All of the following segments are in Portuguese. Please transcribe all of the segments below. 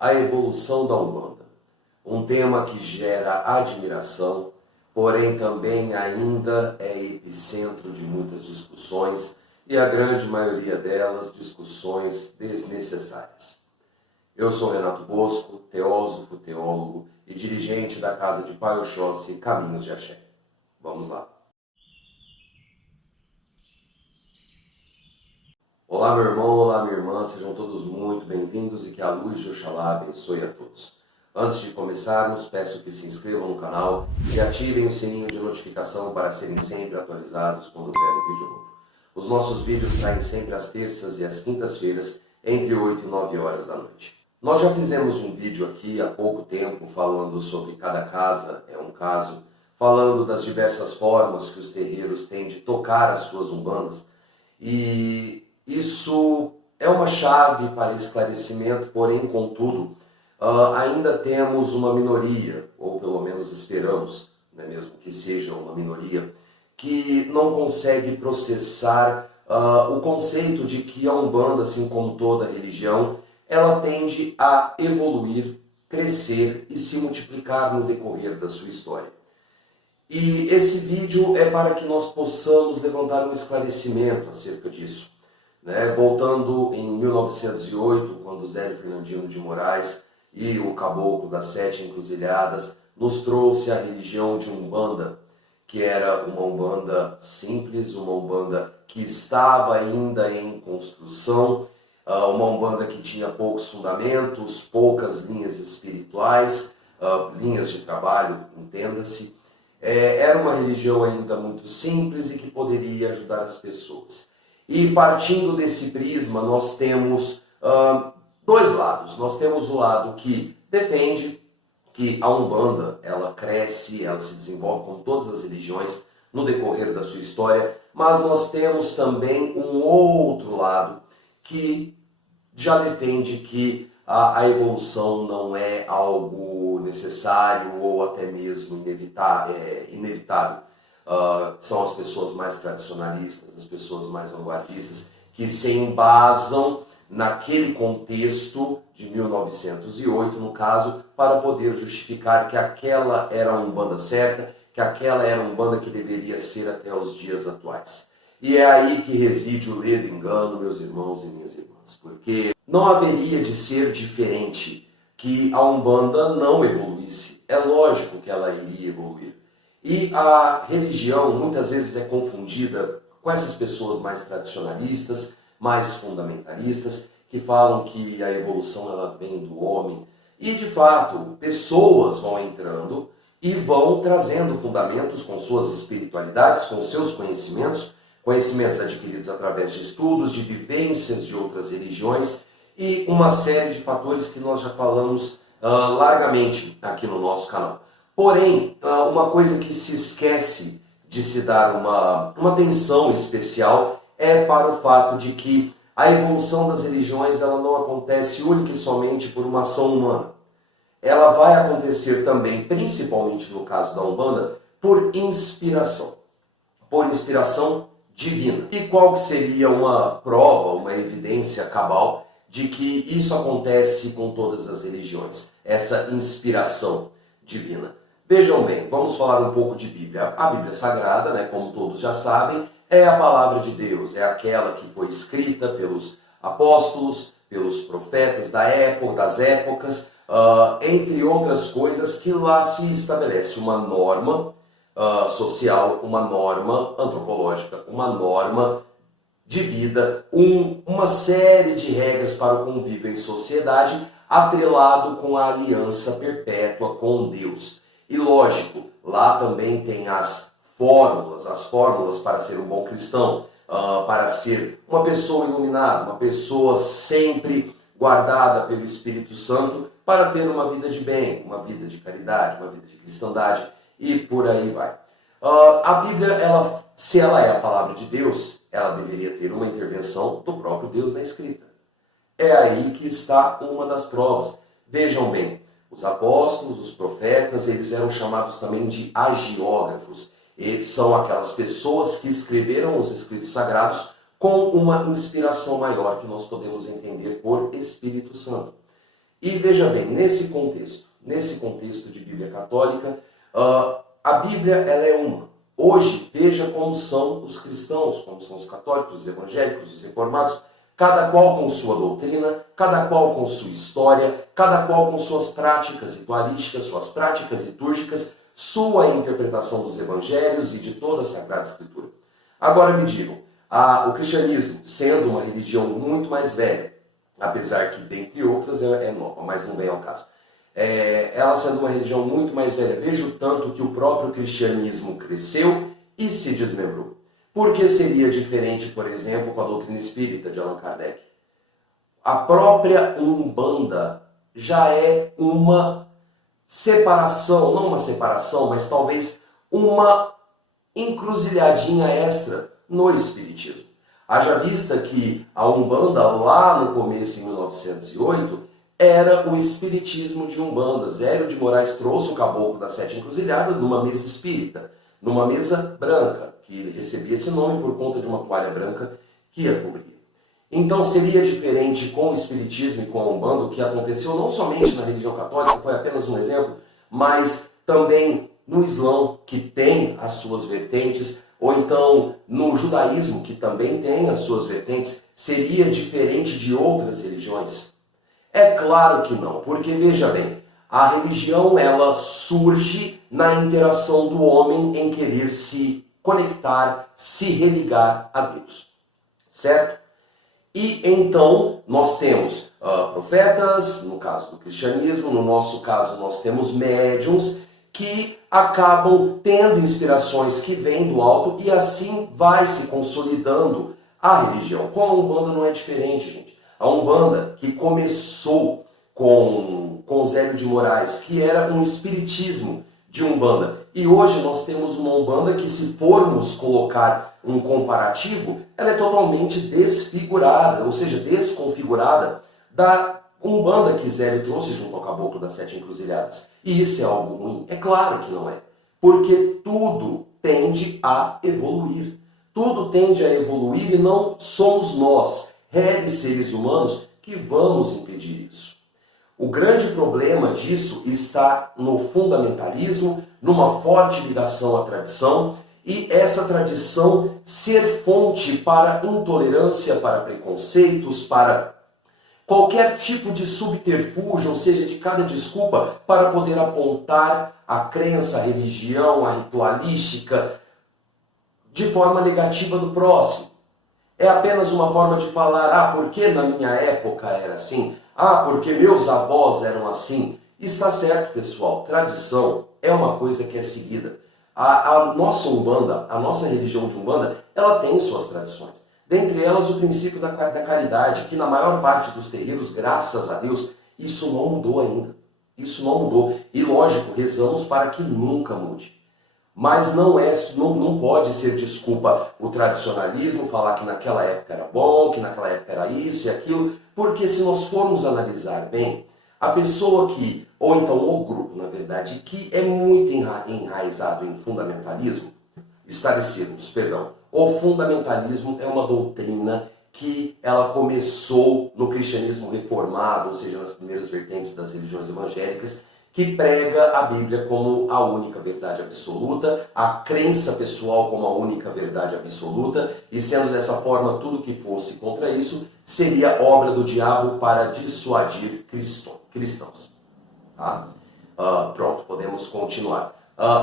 A evolução da Umbanda, um tema que gera admiração, porém também ainda é epicentro de muitas discussões e a grande maioria delas discussões desnecessárias. Eu sou Renato Bosco, teósofo, teólogo e dirigente da Casa de Pai Oxóssi Caminhos de Axé. Vamos lá. Olá meu irmão, olá minha irmã, sejam todos muito bem-vindos e que a luz de Oxalá abençoe a todos. Antes de começarmos, peço que se inscrevam no canal e ativem o sininho de notificação para serem sempre atualizados quando vier um vídeo novo. Os nossos vídeos saem sempre às terças e às quintas-feiras, entre 8 e 9 horas da noite. Nós já fizemos um vídeo aqui há pouco tempo falando sobre cada casa é um caso, falando das diversas formas que os terreiros têm de tocar as suas umbandas, e isso é uma chave para esclarecimento, porém, contudo, ainda temos uma minoria, ou pelo menos esperamos, né, mesmo que seja uma minoria, que não consegue processar o conceito de que a Umbanda, assim como toda religião, ela tende a evoluir, crescer e se multiplicar no decorrer da sua história. E esse vídeo é para que nós possamos levantar um esclarecimento acerca disso. Voltando em 1908, quando Zélio Fernandino de Moraes e o Caboclo das Sete Encruzilhadas nos trouxe a religião de Umbanda, que era uma Umbanda simples, uma Umbanda que estava ainda em construção, uma Umbanda que tinha poucos fundamentos, poucas linhas espirituais, linhas de trabalho, entenda-se. Era uma religião ainda muito simples e que poderia ajudar as pessoas. E partindo desse prisma, nós temos dois lados. Nós temos o lado que defende que a Umbanda, ela cresce, ela se desenvolve como todas as religiões no decorrer da sua história, mas nós temos também um outro lado que já defende que a evolução não é algo necessário ou até mesmo inevitável. São as pessoas mais tradicionalistas, as pessoas mais vanguardistas, que se embasam naquele contexto de 1908, no caso, para poder justificar que aquela era a Umbanda certa, que aquela era a Umbanda que deveria ser até os dias atuais. E é aí que reside o ledo engano, meus irmãos e minhas irmãs, porque não haveria de ser diferente que a Umbanda não evoluísse. É lógico que ela iria evoluir. E a religião muitas vezes é confundida com essas pessoas mais tradicionalistas, mais fundamentalistas, que falam que a evolução ela vem do homem. E de fato, pessoas vão entrando e vão trazendo fundamentos com suas espiritualidades, com seus conhecimentos adquiridos através de estudos, de vivências de outras religiões e uma série de fatores que nós já falamos largamente aqui no nosso canal. Porém, uma coisa que se esquece de se dar uma atenção especial é para o fato de que a evolução das religiões ela não acontece única e somente por uma ação humana. Ela vai acontecer também, principalmente no caso da Umbanda, por inspiração divina. E qual que seria uma prova, uma evidência cabal de que isso acontece com todas as religiões, essa inspiração divina? Vejam bem, vamos falar um pouco de Bíblia. A Bíblia Sagrada, como todos já sabem, é a palavra de Deus, é aquela que foi escrita pelos apóstolos, pelos profetas das épocas, entre outras coisas, que lá se estabelece uma norma social, uma norma antropológica, uma norma de vida, uma série de regras para o convívio em sociedade, atrelado com a aliança perpétua com Deus. E lógico, lá também tem as fórmulas para ser um bom cristão, para ser uma pessoa iluminada, uma pessoa sempre guardada pelo Espírito Santo, para ter uma vida de bem, uma vida de caridade, uma vida de cristandade, e por aí vai. A Bíblia, se ela é a palavra de Deus, ela deveria ter uma intervenção do próprio Deus na escrita. É aí que está uma das provas. Vejam bem, os apóstolos, os profetas, eles eram chamados também de agiógrafos. E são aquelas pessoas que escreveram os escritos sagrados com uma inspiração maior que nós podemos entender por Espírito Santo. E veja bem, nesse contexto de Bíblia católica, a Bíblia ela é uma. Hoje, veja como são os cristãos, como são os católicos, os evangélicos, os reformados, cada qual com sua doutrina, cada qual com sua história, cada qual com suas práticas ritualísticas, suas práticas litúrgicas, sua interpretação dos evangelhos e de toda a Sagrada Escritura. Agora me digam, o cristianismo, sendo uma religião muito mais velha, apesar que, dentre outras, é nova, mas não vem ao caso. Ela sendo uma religião muito mais velha, vejo tanto que o próprio cristianismo cresceu e se desmembrou. Por que seria diferente, por exemplo, com a doutrina espírita de Allan Kardec? A própria Umbanda já é uma separação, não uma separação, mas talvez uma encruzilhadinha extra no espiritismo. Haja vista que a Umbanda, lá no começo, em 1908, era o espiritismo de Umbanda. Zélio de Moraes trouxe o Caboclo das Sete Encruzilhadas numa mesa espírita, numa mesa branca, que recebia esse nome por conta de uma toalha branca que a cobria. Então seria diferente com o espiritismo e com a Umbanda, o que aconteceu não somente na religião católica, foi apenas um exemplo, mas também no Islã, que tem as suas vertentes, ou então no judaísmo, que também tem as suas vertentes, seria diferente de outras religiões? É claro que não, porque veja bem, a religião ela surge na interação do homem em querer se conectar, se religar a Deus, certo? E então nós temos profetas, no caso do cristianismo, no nosso caso nós temos médiuns que acabam tendo inspirações que vêm do alto e assim vai se consolidando a religião. Com a Umbanda não é diferente, gente. A Umbanda, que começou com Zélio de Moraes, que era um espiritismo de Umbanda. E hoje nós temos uma Umbanda que, se formos colocar um comparativo, ela é totalmente desfigurada, ou seja, desconfigurada da Umbanda que Zélio trouxe junto ao Caboclo das Sete Encruzilhadas. E isso é algo ruim? É claro que não é. Porque tudo tende a evoluir. Tudo tende a evoluir e não somos nós, réis seres humanos, que vamos impedir isso. O grande problema disso está no fundamentalismo, numa forte ligação à tradição, e essa tradição ser fonte para intolerância, para preconceitos, para qualquer tipo de subterfúgio, ou seja, de cada desculpa, para poder apontar a crença, a religião, a ritualística de forma negativa do próximo. É apenas uma forma de falar, porque na minha época era assim, porque meus avós eram assim. Está certo, pessoal, tradição é uma coisa que é seguida. A nossa Umbanda, a nossa religião de Umbanda, ela tem suas tradições. Dentre elas, o princípio da caridade, que na maior parte dos terreiros, graças a Deus, isso não mudou ainda. Isso não mudou. E lógico, rezamos para que nunca mude. Mas não pode ser desculpa o tradicionalismo, falar que naquela época era bom, que naquela época era isso e aquilo, porque se nós formos analisar bem, a pessoa que, ou então o grupo, na verdade, que é muito enraizado em fundamentalismo, o fundamentalismo é uma doutrina que ela começou no cristianismo reformado, ou seja, nas primeiras vertentes das religiões evangélicas, que prega a Bíblia como a única verdade absoluta, a crença pessoal como a única verdade absoluta, e sendo dessa forma, tudo que fosse contra isso seria obra do diabo para dissuadir cristãos. Tá? Pronto, podemos continuar.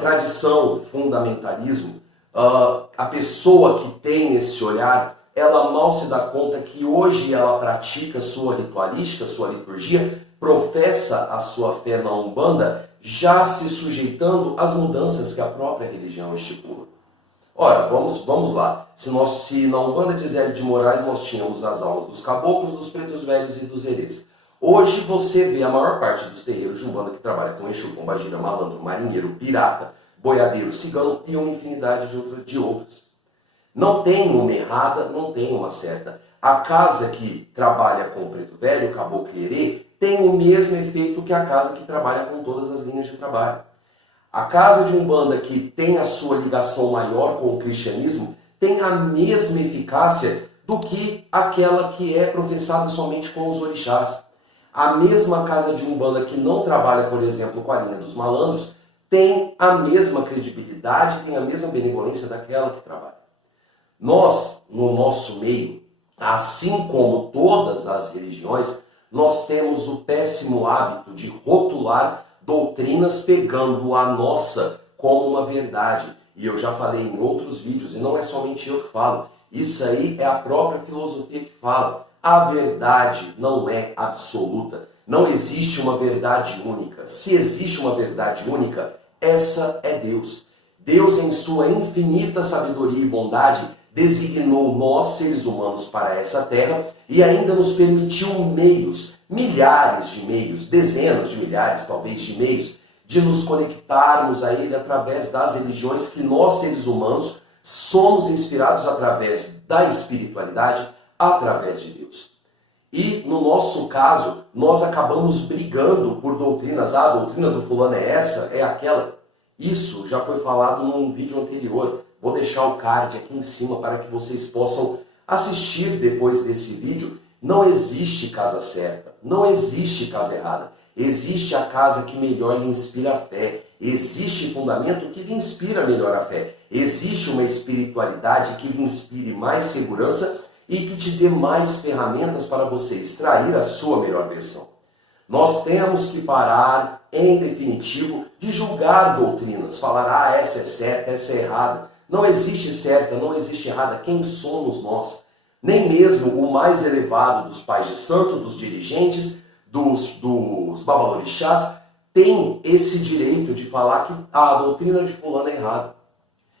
Tradição, fundamentalismo, a pessoa que tem esse olhar, ela mal se dá conta que hoje ela pratica sua ritualística, sua liturgia, professa a sua fé na Umbanda, já se sujeitando às mudanças que a própria religião estipula. Ora, vamos lá. Se na Umbanda de Zélio de Moraes nós tínhamos as almas dos caboclos, dos pretos velhos e dos herês. Hoje você vê a maior parte dos terreiros de Umbanda que trabalha com Exu, pombagira, malandro, marinheiro, pirata, boiadeiro, cigano e uma infinidade de outras. Não tem uma errada, não tem uma certa. A casa que trabalha com o preto velho, caboclo e herê, tem o mesmo efeito que a casa que trabalha com todas as linhas de trabalho. A casa de Umbanda que tem a sua ligação maior com o cristianismo tem a mesma eficácia do que aquela que é professada somente com os orixás. A mesma casa de Umbanda que não trabalha, por exemplo, com a linha dos malandros, tem a mesma credibilidade, tem a mesma benevolência daquela que trabalha. Nós, no nosso meio, assim como todas as religiões, nós temos o péssimo hábito de rotular doutrinas pegando a nossa como uma verdade. E eu já falei em outros vídeos, e não é somente eu que falo, isso aí é a própria filosofia que fala. A verdade não é absoluta, não existe uma verdade única. Se existe uma verdade única, essa é Deus. Deus, em sua infinita sabedoria e bondade, designou nós, seres humanos, para essa terra e ainda nos permitiu meios, milhares de meios, dezenas de milhares, talvez, de meios, de nos conectarmos a Ele através das religiões que nós, seres humanos, somos inspirados através da espiritualidade, através de Deus. E, no nosso caso, nós acabamos brigando por doutrinas. Ah, a doutrina do fulano é essa, é aquela. Isso já foi falado num vídeo anterior. Vou deixar o card aqui em cima para que vocês possam assistir depois desse vídeo. Não existe casa certa, não existe casa errada. Existe a casa que melhor lhe inspira a fé. Existe fundamento que lhe inspira melhor a fé. Existe uma espiritualidade que lhe inspire mais segurança e que te dê mais ferramentas para você extrair a sua melhor versão. Nós temos que parar, em definitivo, de julgar doutrinas. Falar, ah, essa é certa, essa é errada. Não existe certa, não existe errada. Quem somos nós? Nem mesmo o mais elevado dos pais de santo, dos dirigentes, dos babalorixás, tem esse direito de falar que a doutrina de fulano é errada,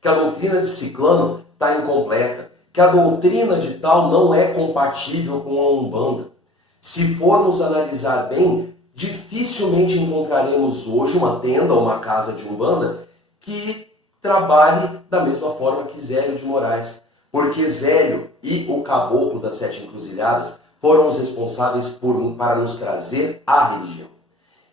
que a doutrina de ciclano está incompleta, que a doutrina de tal não é compatível com a Umbanda. Se formos analisar bem, dificilmente encontraremos hoje uma tenda, uma casa de Umbanda que trabalhe da mesma forma que Zélio de Moraes. Porque Zélio e o caboclo das 7 encruzilhadas foram os responsáveis para nos trazer a religião.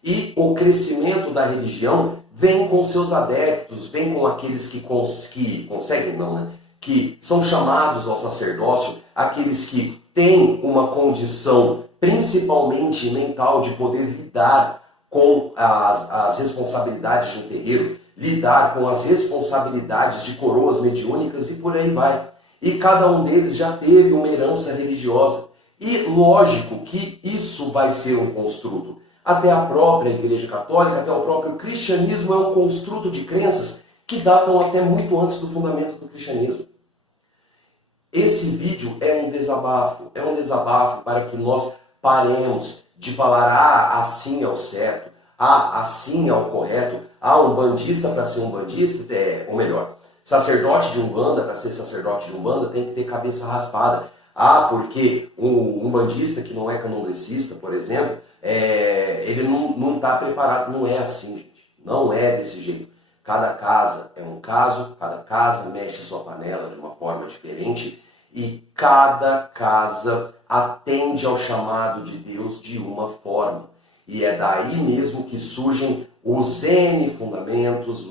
E o crescimento da religião vem com seus adeptos, vem com aqueles que conseguem, não, né? Que são chamados ao sacerdócio, aqueles que têm uma condição, principalmente mental, de poder lidar com as responsabilidades de um terreiro, lidar com as responsabilidades de coroas mediúnicas e por aí vai. E cada um deles já teve uma herança religiosa. E lógico que isso vai ser um construto. Até a própria Igreja Católica, até o próprio cristianismo é um construto de crenças que datam até muito antes do fundamento do cristianismo. Esse vídeo é um desabafo para que nós paremos de falar, ah, assim é o certo, ah, assim é o correto, ah, um bandista para ser um bandista, ou melhor, sacerdote de Umbanda para ser sacerdote de Umbanda tem que ter cabeça raspada. Ah, porque um umbandista que não é candomblessista, por exemplo, ele não está preparado. Não é assim, gente. Não é desse jeito. Cada casa é um caso, cada casa mexe a sua panela de uma forma diferente e cada casa atende ao chamado de Deus de uma forma. E é daí mesmo que surgem os N fundamentos,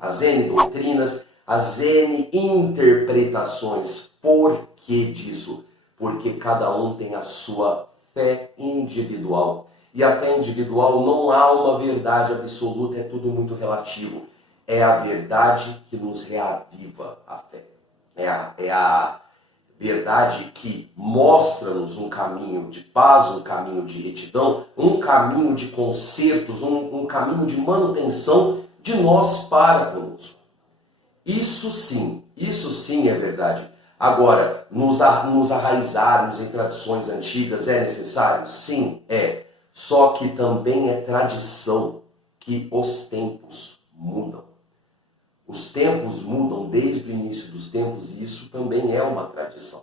as N doutrinas, as N interpretações. Por que disso? Porque cada um tem a sua fé individual. E a fé individual não há uma verdade absoluta, é tudo muito relativo. É a verdade que nos reaviva a fé. É a verdade que mostra-nos um caminho de paz, um caminho de retidão, um caminho de consertos, um caminho de manutenção de nós para conosco. Isso sim é verdade. Agora, nos arraizarmos em tradições antigas é necessário? Sim, é. Só que também é tradição que os tempos mudam. Os tempos mudam desde o início dos tempos e isso também é uma tradição.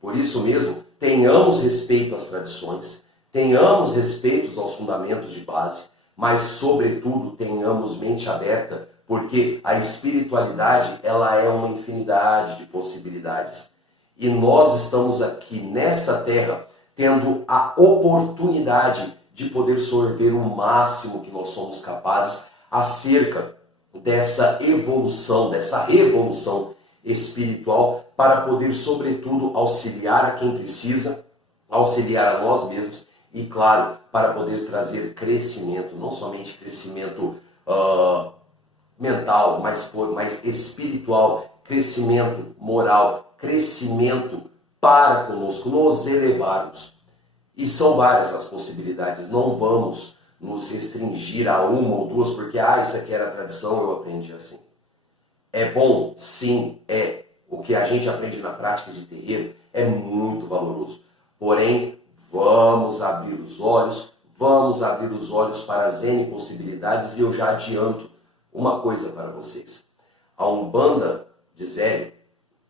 Por isso mesmo, tenhamos respeito às tradições, tenhamos respeito aos fundamentos de base, mas, sobretudo, tenhamos mente aberta, porque a espiritualidade ela é uma infinidade de possibilidades. E nós estamos aqui nessa terra tendo a oportunidade de poder sorver o máximo que nós somos capazes acerca dessa evolução, dessa revolução espiritual, para poder, sobretudo, auxiliar a quem precisa, auxiliar a nós mesmos e, claro, para poder trazer crescimento, não somente crescimento mental, mas espiritual, crescimento moral, crescimento para conosco, nos elevarmos. E são várias as possibilidades, não vamos nos restringir a uma ou duas, porque isso aqui era a tradição, eu aprendi assim. É bom? Sim, é. O que a gente aprende na prática de terreiro é muito valoroso. Porém, vamos abrir os olhos para as N possibilidades, e eu já adianto uma coisa para vocês. A Umbanda de Zélio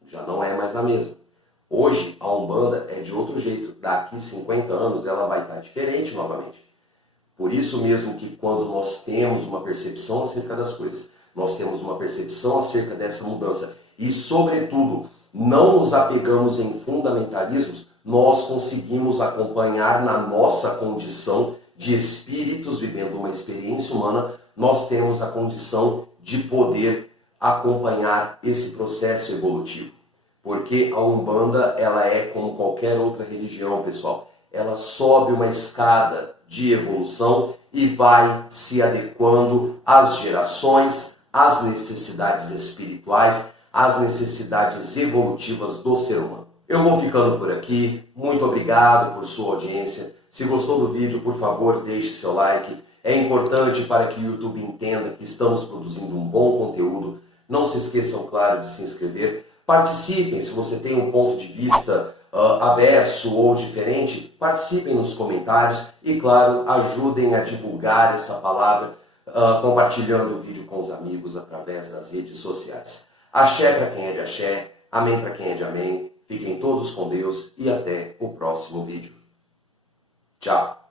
já não é mais a mesma. Hoje a Umbanda é de outro jeito. Daqui 50 anos ela vai estar diferente novamente. Por isso mesmo que quando nós temos uma percepção acerca das coisas, nós temos uma percepção acerca dessa mudança e, sobretudo, não nos apegamos em fundamentalismos, nós conseguimos acompanhar na nossa condição de espíritos vivendo uma experiência humana, nós temos a condição de poder acompanhar esse processo evolutivo. Porque a Umbanda, ela é como qualquer outra religião, pessoal. Ela sobe uma escada de evolução e vai se adequando às gerações, às necessidades espirituais, às necessidades evolutivas do ser humano. Eu vou ficando por aqui. Muito obrigado por sua audiência. Se gostou do vídeo, por favor, deixe seu like. É importante para que o YouTube entenda que estamos produzindo um bom conteúdo. Não se esqueçam, claro, de se inscrever. Participem, se você tem um ponto de vista averso ou diferente, participem nos comentários e, claro, ajudem a divulgar essa palavra, compartilhando o vídeo com os amigos através das redes sociais. Axé para quem é de axé, amém para quem é de amém. Fiquem todos com Deus e até o próximo vídeo. Tchau!